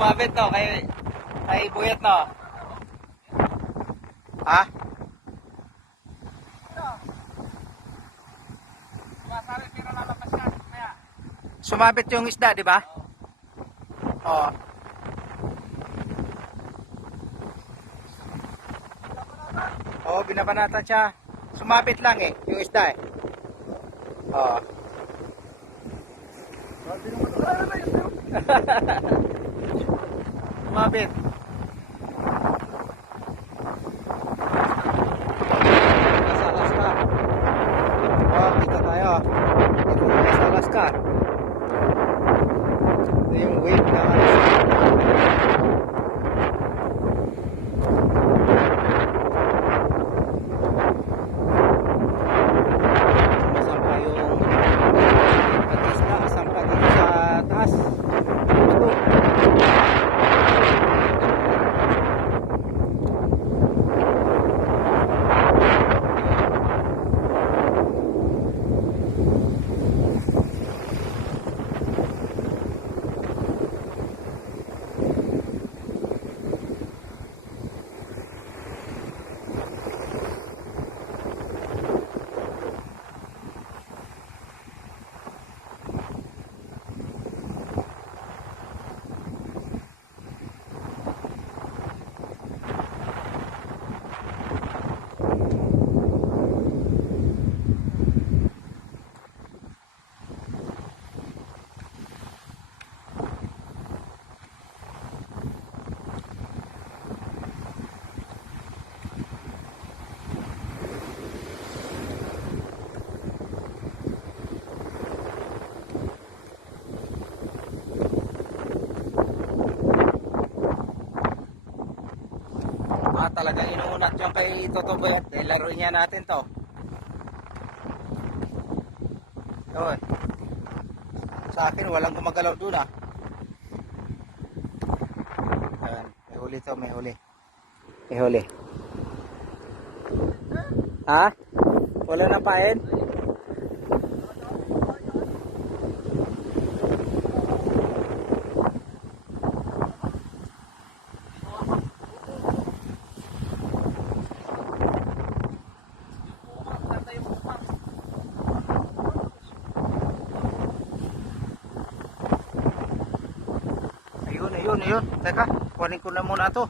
sumabit to kay Buyat no. Ha? Sumabit yung isda, di ba? Oo. Oo, binabanatan siya. Sumabit lang eh, yung isda eh. Oo. Sumabit. Nasa Alaska. Oh, kita tayo. Dito tayo sa Alaska. Ito yung wave na sumasampa yung patisla, sampa dito sa taas. Ito. Talaga inuunat yung kay Toto Boyat dahil laro niya natin to. Yun. Sa akin walang gumagalaw doon ah. Ayan, may huli to, may huli. May huli. Ha? Wala nang pain? Ayun. Teka, kuhanin ko na muna to.